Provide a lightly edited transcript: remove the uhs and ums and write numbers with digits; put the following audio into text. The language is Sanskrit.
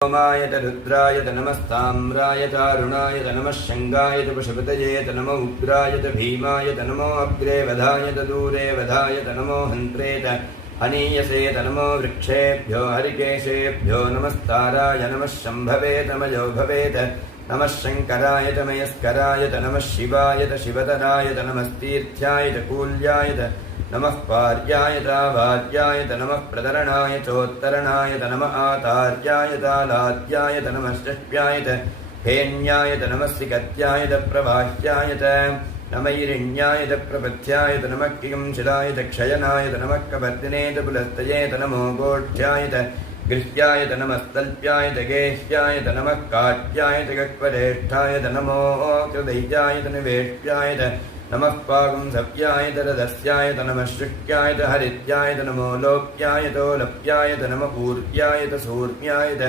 सोमायत रुद्रायत नमस्ताम्रायत अरुणायत नमः शङ्गायत पशुपतयेत नमो उग्रायत भीमायत नमो अग्रे वधायत दूरे वधायत नमो हन्त्रेत हनीयसेत नमो वृक्षेभ्यो हरिकेशेभ्यो नमस्ताराय नमः शम्भवेत मयो भवेत नमः शङ्करायत मयस्करायत नमः शिवायत शिवतरायत नमस्तीर्थ्यायत कूल्यायत नमः पार्यायत वार्यायत नमः प्रतरणायतोत्तरणायत नमः आतार्यायत लाद्यायत नमः षष्ट्यायत हेन्यायत नमः सिकत्यायत प्रवाह्यायत नमैरिण्यायत प्रपथ्यायत नमः किंशिलायत क्षयनायत नमः कपर्दिनेत पुलस्तयेत नमो गोष्ठ्यायत गृह्यायत नमस्तल्प्यायत गेह्यायत नमः काट्यायत गक्वरेष्ठायत नमो कृदैत्यायत निवेष्ट्यायत नमः पागुंसव्यायत रदस्यायत नमः शुक्यायत हरित्यायत नमो लोप्यायतोलप्यायत नमः पूर्व्यायत सूर्यायत